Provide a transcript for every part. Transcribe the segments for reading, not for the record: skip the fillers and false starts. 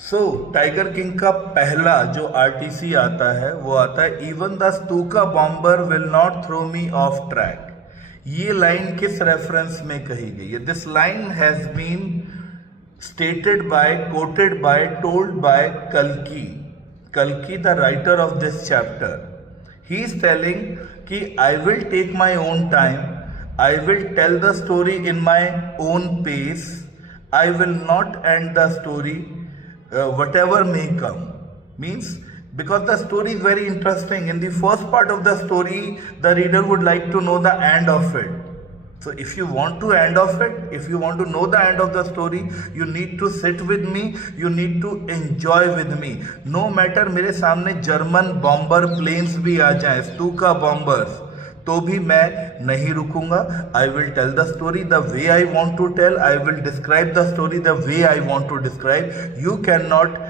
सो tiger king का पहला जो आरटीसी आता है वो आता है, even the Stuka bomber will not throw me off track. ये लाइन किस रेफरेंस में कही गई है? This line has been stated by, quoted by, told by Kalki. Kalki, the writer of this chapter. He is telling कि I will take my own time, I will tell the story in my own pace, I will not end the story, whatever may come. Means because the story is very interesting. In the first part of the story, the reader would like to know the end of it. So if you want to end of it, if you want to know the end of the story, you need to sit with me, you need to enjoy with me. No matter मेरे सामने German bomber planes भी आ जाएं, स्तूका bombers, तो भी मैं नहीं रुकूंगा। I will tell the story the way I want to tell, I will describe the story the way I want to describe. You cannot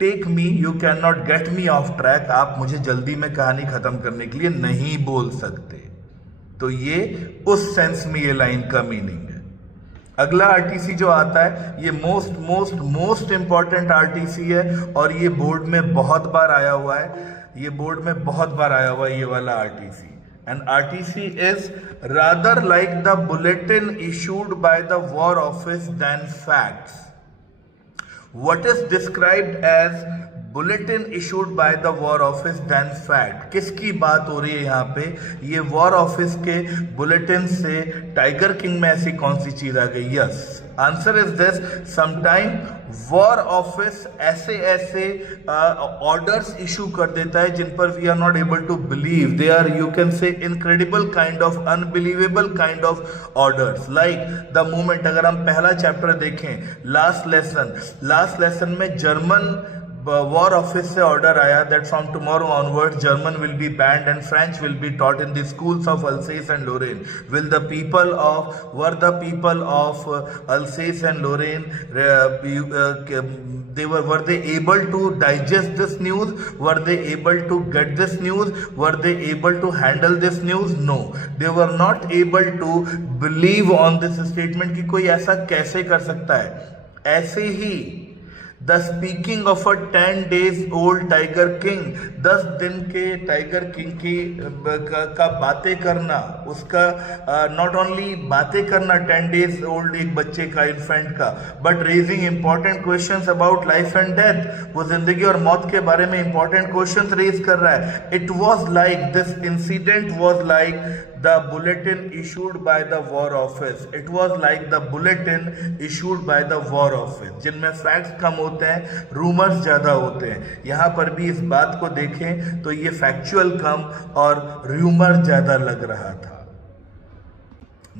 take me, you can not get me off track. आप मुझे जल्दी में कहानी खत्म करने के लिए नहीं बोल सकते। तो ये उस सेंस में ये लाइन का मीनिंग है। अगला आरटीसी जो आता है ये most most most important RTC है और ये बोर्ड में बहुत बार आया हुआ है। ये बोर्ड में बहुत बार आया हुआ है ये वाला RTC. And RTC is rather like the bulletin issued by the war office then facts. What is described as bulletin issued by the war office then fact? किसकी बात हो रही है यहाँ पे? ये वॉर ऑफिस के बुलेटिन से टाइगर किंग में ऐसी कौन सी चीज आ गई? Yes, answer is this. Sometime war office ऐसे ऐसे ऑर्डर्स इशू कर देता है जिन पर we are not able to believe. They are, you can say, incredible kind of, unbelievable kind of orders. Like the moment, अगर हम पहला चैप्टर देखें, लास्ट लेसन में जर्मन वॉर ऑफिस से ऑर्डर आया that from tomorrow onwards German will be banned and French will be taught in the schools of Alsace and Lorraine. Will the people of Alsace and Lorraine were they able to digest this news? Were they able to get this news? Were they able to handle this news? No, they were not able to believe on this statement कि कोई ऐसा कैसे कर सकता है। ऐसे ही the speaking of a 10 days old Tiger King, 10 दिन के टाइगर किंग की का बातें करना, उसका नॉट ओनली बातें करना 10 days old एक बच्चे का, इन्फेंट का, but raising important questions about life and death. वो जिंदगी और मौत के बारे में इंपॉर्टेंट क्वेश्चंस रेज कर रहा है। It was like, this incident was like the bulletin issued by the war office. It was like the bulletin issued by the war office, जिनमें फैक्ट्स कम होते हैं, रूमर्स ज्यादा होते हैं। यहां पर भी इस बात को देखें तो ये फैक्चुअल कम और रूमर ज्यादा लग रहा था।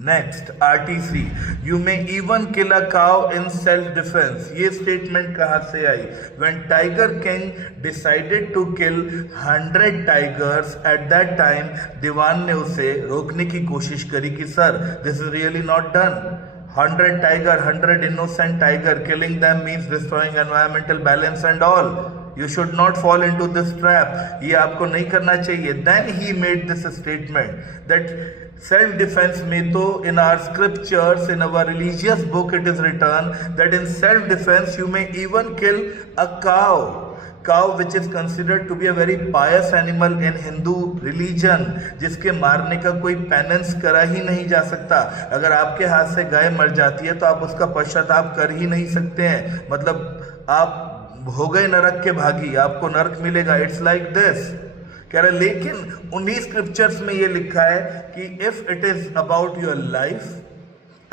Next RTC, you may even kill a cow in self defence. ये स्टेटमेंट कहां से आई? When Tiger King decided to kill 100 tigers, at that time Dewan ने उसे रोकने की कोशिश करी कि sir this is really not done. 100 tiger, 100 innocent tiger, killing them means destroying environmental balance and all. You should not fall into this trap. ये आपको नहीं करना चाहिए। Then he made this statement that self defense में तो in our scriptures, in our religious book it is written that in self defense you may even kill a cow which is considered to be a very pious animal in Hindu religion, जिसके मारने का कोई penance करा ही नहीं जा सकता। अगर आपके हाथ से गाय मर जाती है तो आप उसका पश्चाताप कर ही नहीं सकते हैं, मतलब आप हो गए नरक के भागी, आपको नरक मिलेगा। इट्स लाइक दिस कह रहे। लेकिन उन्हीं स्क्रिप्चर्स में ये लिखा है कि if it is about your life,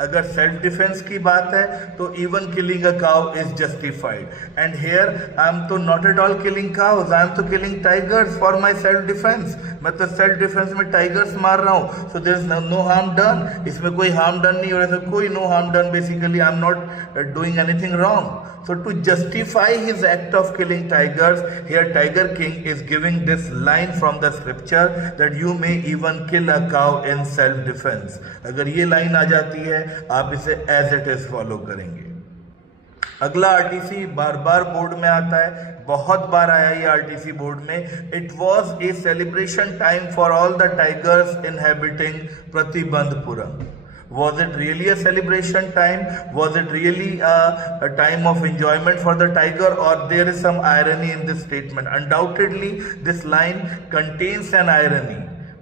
अगर सेल्फ डिफेंस की बात है तो even killing a cow is justified. And here I am तो not at all killing cows, I am तो killing tigers for my self defence. मैं तो self defence में टाइगर्स मार रहा हूं, so there is no harm done. इसमें कोई हार्म डन नहीं हो रहा, कोई no harm done. Basically I am not doing anything wrong. So to justify his act of killing tigers, here Tiger King is giving this line from the scripture that you may even kill a cow in self defense. अगर ये line आ जाती है आप इसे as it is follow करेंगे। अगला RTC बार बार board में आता है, बहुत बार आया ये आरटीसी बोर्ड में। It was a celebration time for all the tigers inhabiting Pratibandapuram. Was it really a celebration time? Was it really a time of enjoyment for the tiger, or there is some irony in this statement? Undoubtedly, this line contains an irony.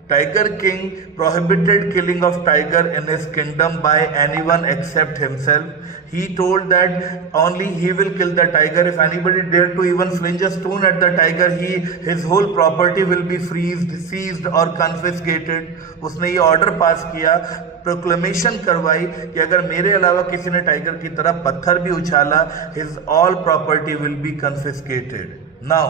Tiger King prohibited killing of tiger in his kingdom by anyone except himself. He told that only he will kill the tiger. If anybody dare to even fling a stone at the tiger, his whole property will be seized or confiscated. उसने ये order pass किया, proclamation करवाई कि अगर मेरे अलावा किसी ने टाइगर की तरफ पत्थर भी उछाला, his all property will be confiscated. Now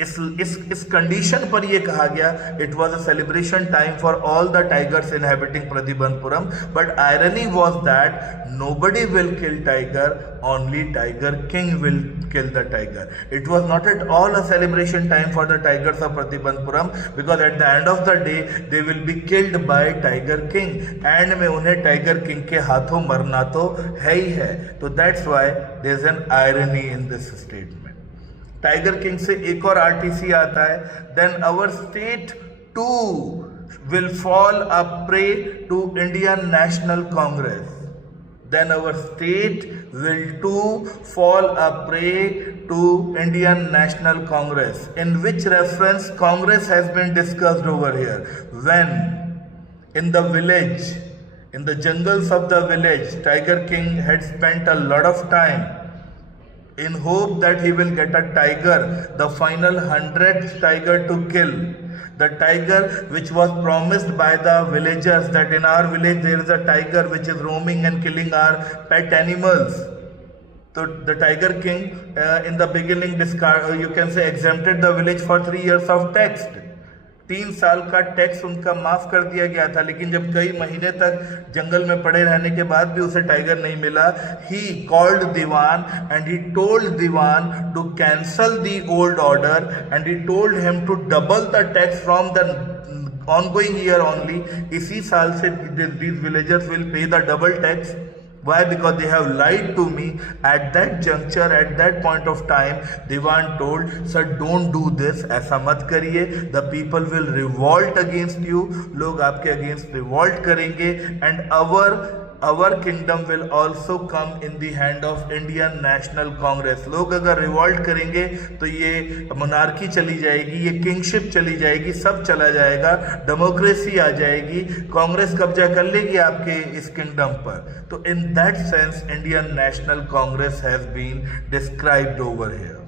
इस कंडीशन पर यह कहा गया, it was a celebration time for all the tigers inhabiting Pratibandapuram, but irony was that nobody will kill tiger, only Tiger King will kill the tiger. It was not at all a celebration time for the tigers of Pratibandhpuram, because at the end of the day they will be killed by Tiger King. And में उन्हें tiger king के हाथों मरना तो है ही है. तो that's why there is an irony in this statement. Tiger king से एक और आरटीसी आता है, then our state too will fall a prey to Indian National Congress. Then our state will too fall a prey to Indian National Congress. In which reference Congress has been discussed over here. When in the village, in the jungles of the village, Tiger King had spent a lot of time in hope that he will get a tiger, the final 100th tiger to kill. The tiger which was promised by the villagers, that in our village there is a tiger which is roaming and killing our pet animals. So the Tiger King in the beginning you can say exempted the village for 3 years of tax. 3 साल का tax उनका माफ कर दिया गया था, लेकिन जब कई महीने तक जंगल में पड़े रहने के बाद भी उसे टाइगर नहीं मिला, he called Dewan and he told Dewan to cancel the old order and he told him to double the tax from the ongoing year only. इसी साल से these villagers will pay the double tax. Why? Because they have lied to me at that juncture, at that point of time. Diwan told, sir, don't do this, ऐसा मत करिए, the people will revolt against you, लोग आपके against revolt करेंगे, and our kingdom will also come in the hand of Indian National Congress. लोग अगर revolt करेंगे तो ये मोनार्की चली जाएगी, ये किंगशिप चली जाएगी, सब चला जाएगा, डेमोक्रेसी आ जाएगी, कांग्रेस कब्जा कर लेगी आपके इस किंगडम पर. तो in that sense Indian National Congress has been described over here.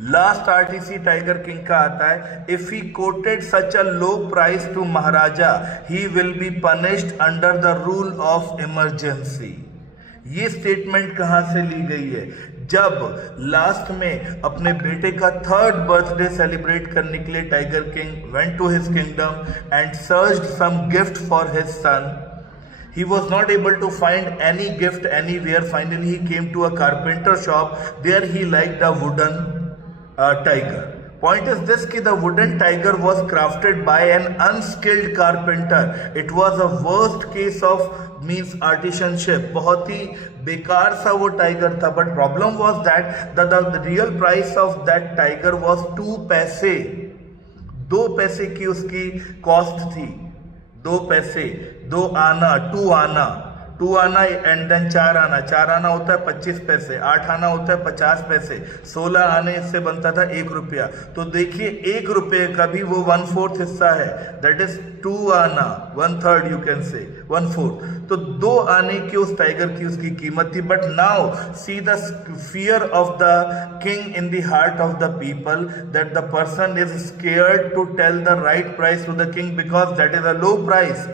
Last RTC tiger king का आता है, if he quoted such a low price to Maharaja he will be punished under the rule of emergency. ये स्टेटमेंट कहां से ली गई है? जब लास्ट में अपने बेटे का 3rd बर्थडे सेलिब्रेट करने के लिए tiger king went to his kingdom and searched some gift for his son. He was not able to find any gift anywhere. Finally, he came to a carpenter shop. There he liked a wooden tiger. Point is this कि the wooden tiger was crafted by an unskilled carpenter. It was a worst case of means artisanship. बहुत ही बेकार सा वो tiger था. But problem was that the real price of that tiger was 2 पैसे. 2 पैसे की उसकी कॉस्ट थी. 2 पैसे, 2 आना, 2 आना, 2 आना एंड देन 4 आना. 4 आना होता है 25 पैसे, 8 आना होता है 50 पैसे, 16 आने से बनता था 1 रुपया. तो देखिए 1 रुपये का भी वो 1/4 हिस्सा है. दैट इज 2 आना, 1/3 यू कैन से 1/4. तो 2 आने की उस टाइगर की उसकी कीमत थी. But now see the fear of the king in the heart of the people, that the person is scared to tell the right price to the king because that is a low price.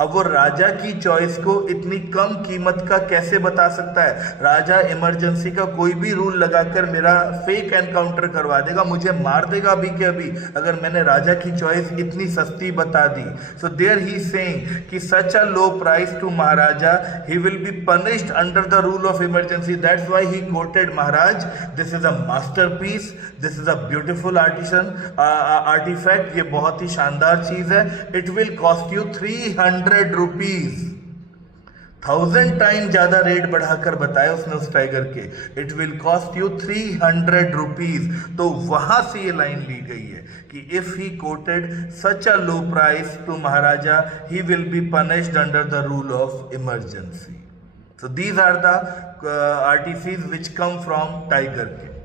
अब वो राजा की choice को इतनी कम कीमत का कैसे बता सकता है? राजा इमरजेंसी का कोई भी रूल लगाकर मेरा फेक एनकाउंटर करवा देगा, मुझे मार देगा अभी के अभी अगर मैंने राजा की चॉइस इतनी सस्ती बता दी. सो देयर ही सेइंग कि such a low price to Maharaja, he will be punished under the rule of emergency. That's why he quoted, Maharaj this is a masterpiece, this is a beautiful artefact, ये बहुत ही शानदार चीज है. It will cost you 300 rupees. 1000 time ज्यादा rate बढ़ाकर बताया उसने उस टाइगर के, it will cost you 300 rupees. तो वहां से ये लाइन ली गई है कि if he quoted such a low price to Maharaja he will be punished under the rule of emergency. So these are the RTCs which come from Tiger King.